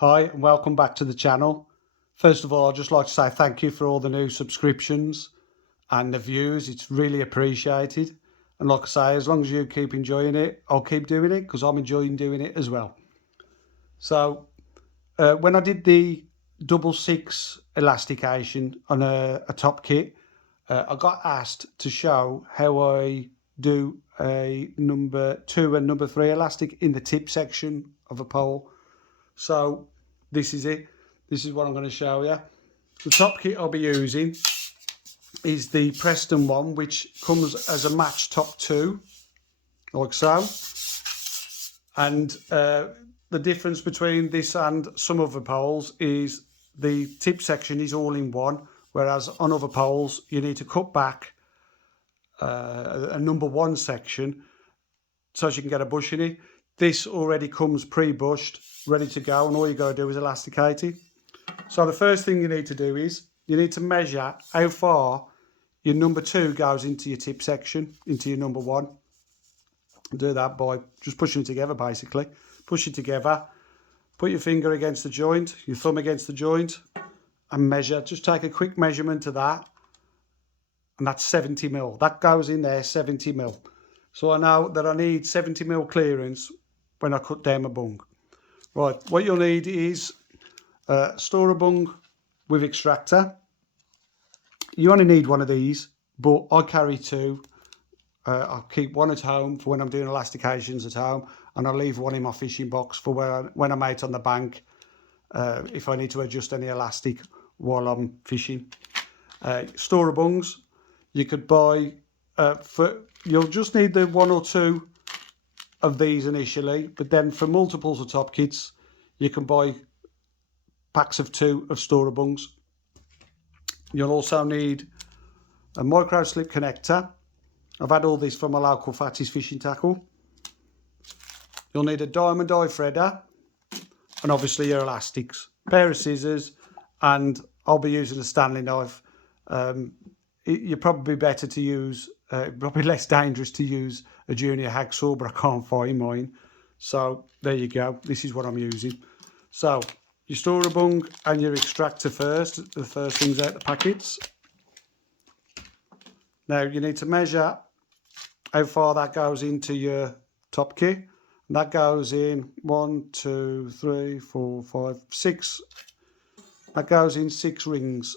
Hi and welcome back to the channel. First of all, I'd just like to say thank you for all the new subscriptions and the views. It's really appreciated. And like I say, as long as you keep enjoying it, I'll keep doing it because I'm enjoying doing it as well. So when I did the 6 elastication on a top kit, I got asked to show how I do a number 2 and number 3 elastic in the tip section of a pole. So this is it. This is what I'm going to show you. The top kit I'll be using is the Preston one, which comes as a match top 2, like so. And the difference between this and some other poles is the tip section is all in one, whereas on other poles you need to cut back a number 1 section so you can get a bush in it. This already comes pre-bushed, ready to go, and all you got to do is elasticate it. So the first thing you need to do is you need to measure how far your number 2 goes into your tip section, into your number 1. Do that by just pushing it together, basically. Push it together, put your finger against the joint, your thumb against the joint, and measure. Just take a quick measurement of that, and that's 70 mil. That goes in there, 70 mil. So I know that I need 70 mil clearance when I cut down my bung. Right, what you'll need is store a bung with extractor. You only need one of these, but I carry 2. I'll keep one at home for when I'm doing elastications at home, and I'll leave one in my fishing box for when I'm out on the bank, if I need to adjust any elastic while I'm fishing. Store bungs, you could buy, you'll just need the 1 or 2 of these initially, but then for multiples of top kits, you can buy packs of 2 of store bungs. You'll also need a micro slip connector. I've had all this from my local Fatty's Fishing Tackle. You'll need a diamond eye threader, and obviously your elastics, a pair of scissors, and I'll be using a Stanley knife. You're probably better to use, probably less dangerous to use a junior hacksaw, but I can't find mine. So there you go. This is what I'm using. So you store a bung and your extractor first, the first things out the packets. Now you need to measure how far that goes into your top kit. And that goes in 1, 2, 3, 4, 5, 6. That goes in 6 rings.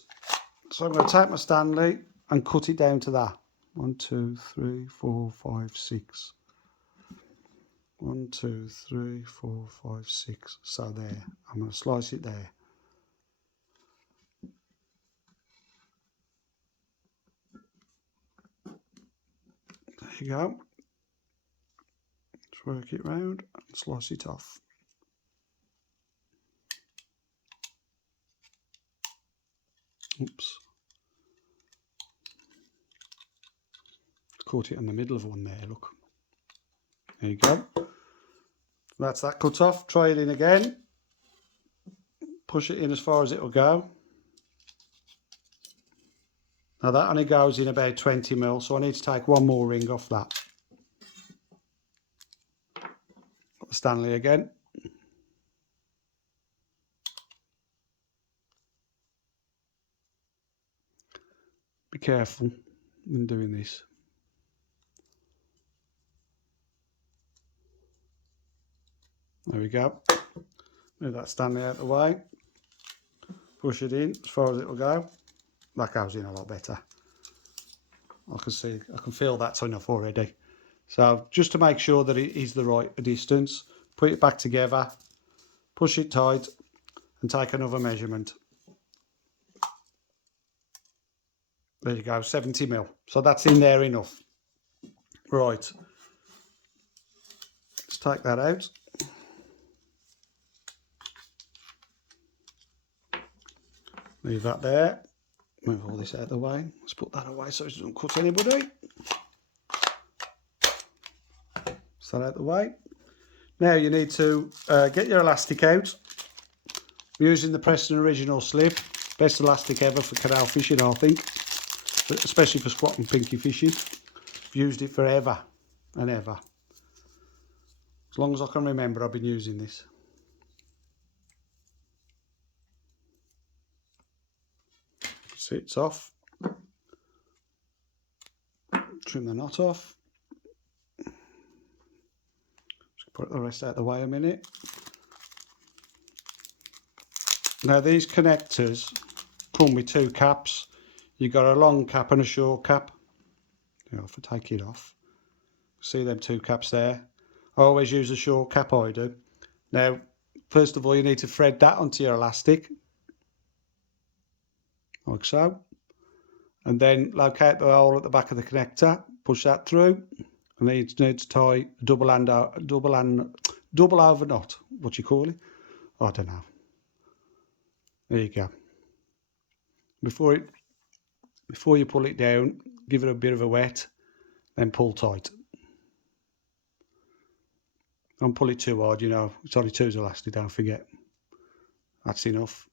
So I'm going to take my Stanley and cut it down to that. 1, 2, 3, 4, 5, 6. 1, 2, 3, 4, 5, 6. So there. I'm going to slice it there. There you go. Just work it round and slice it off. Oops. Caught it in the middle of one there, look. There you go. That's that cut off. Try it in again. Push it in as far as it will go. Now that only goes in about 20 mil, so I need to take one more ring off that. Got the Stanley again. Be careful when doing this. There we go. Move that Stanley out of the way. Push it in as far as it will go. That goes in a lot better. I can feel that's enough already. So just to make sure that it is the right distance, put it back together, push it tight, and take another measurement. There you go, 70 mil. So that's in there enough. Right. Let's take that out. Leave that there. Move all this out of the way. Let's put that away so it doesn't cut anybody. Set that out of the way. Now you need to get your elastic out. I'm using the Preston Original Slip. Best elastic ever for canal fishing, I think. Especially for squat and pinky fishing. I've used it forever and ever. As long as I can remember, I've been using this. See, it's off. Trim the knot off. Just put the rest out of the way a minute. Now these connectors come with two caps. You've got a long cap and a short cap. If I take it off, see them two caps there. I always use a short cap, I do. Now, first of all, you need to thread that onto your elastic, like so. And then locate the hole at the back of the connector, push that through, and then you need to tie a double over knot. What do you call it? I don't know. There you go. Before you pull it down, give it a bit of a wet, then pull tight. Don't pull it too hard, it's only 2's elastic, don't forget. That's enough.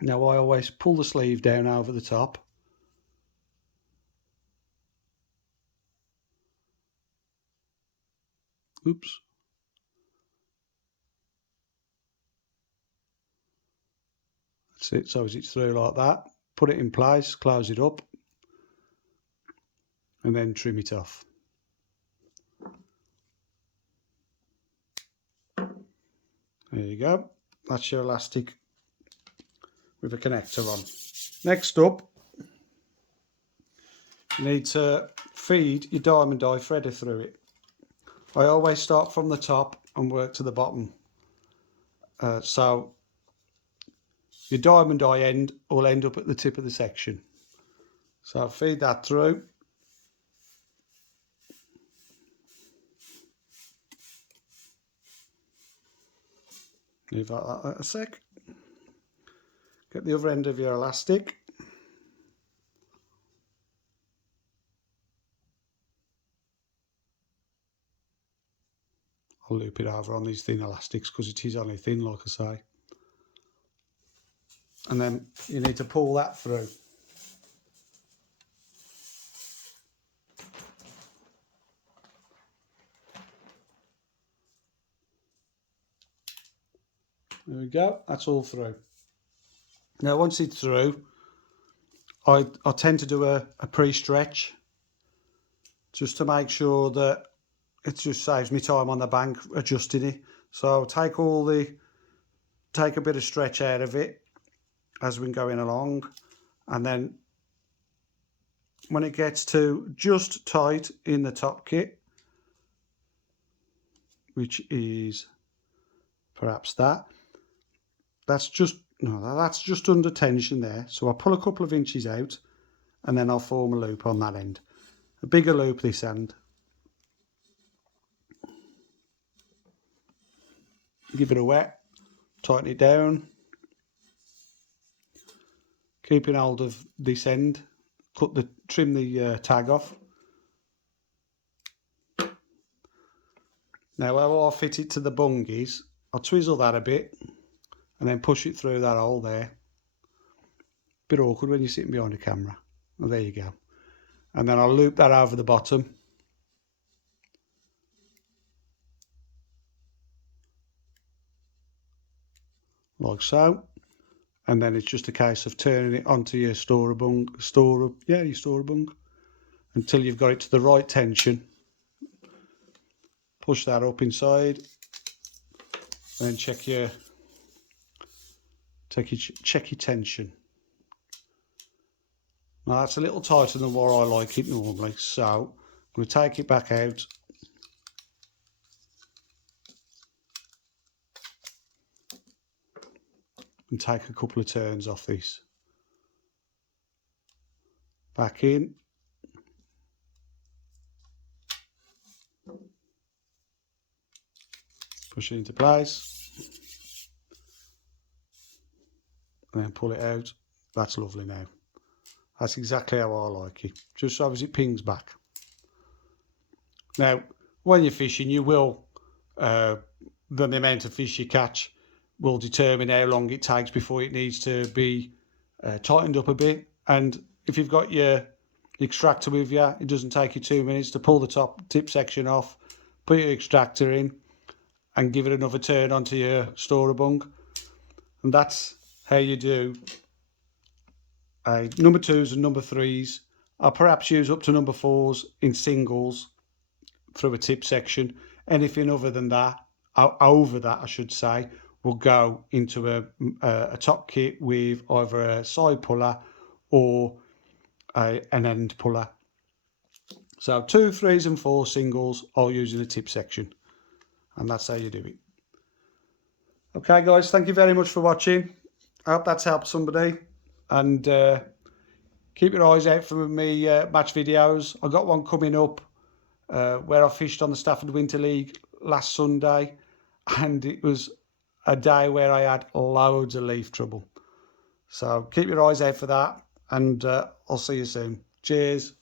Now I always pull the sleeve down over the top. Oops. That's it, so as it's through like that. Put it in place, close it up, and then trim it off. There you go. That's your elastic with a connector on. Next up, you need to feed your diamond eye threader through it. I always start from the top and work to the bottom. So your diamond eye end will end up at the tip of the section. So feed that through. Leave that a sec. Get the other end of your elastic. I'll loop it over on these thin elastics because it is only thin, like I say. And then you need to pull that through. There we go, that's all through. Now once it's through, I tend to do a pre-stretch just to make sure that it just saves me time on the bank adjusting it. So I'll take a bit of stretch out of it as we're going along, and then when it gets to just tight in the top kit, which is perhaps that's just under tension there. So I'll pull a couple of inches out and then I'll form a loop on that end. A bigger loop this end. Give it a wet, tighten it down. Keeping hold of this end, trim the tag off. Now how I fit it to the bungies, I'll twizzle that a bit and then push it through that hole there. Bit awkward when you're sitting behind a camera. Well, there you go. And then I'll loop that over the bottom. Like so. And then it's just a case of turning it onto your store bung until you've got it to the right tension. Push that up inside, and then check your tension. Now that's a little tighter than what I like it normally, so I'm going to take it back out. And take a couple of turns off this. Back in. Push it into place. And then pull it out. That's lovely now. That's exactly how I like it. Just so as it pings back. Now, when you're fishing, you will, the amount of fish you catch will determine how long it takes before it needs to be tightened up a bit. And if you've got your extractor with you, it doesn't take you 2 minutes to pull the tip section off, put your extractor in, and give it another turn onto your store bung. And that's how you do number 2s and number 3s. I'll perhaps use up to number 4s in singles through a tip section. Anything other than that, over that I should say, will go into a top kit with either a side puller or an end puller. So 2, 3s and 4 singles I'll use in the tip section, and that's how you do it. Okay guys, thank you very much for watching. I hope that's helped somebody, and keep your eyes out for me match videos. I got one coming up where I fished on the Stafford Winter League last Sunday, and it was a day where I had loads of leaf trouble. So keep your eyes out for that, and I'll see you soon. Cheers.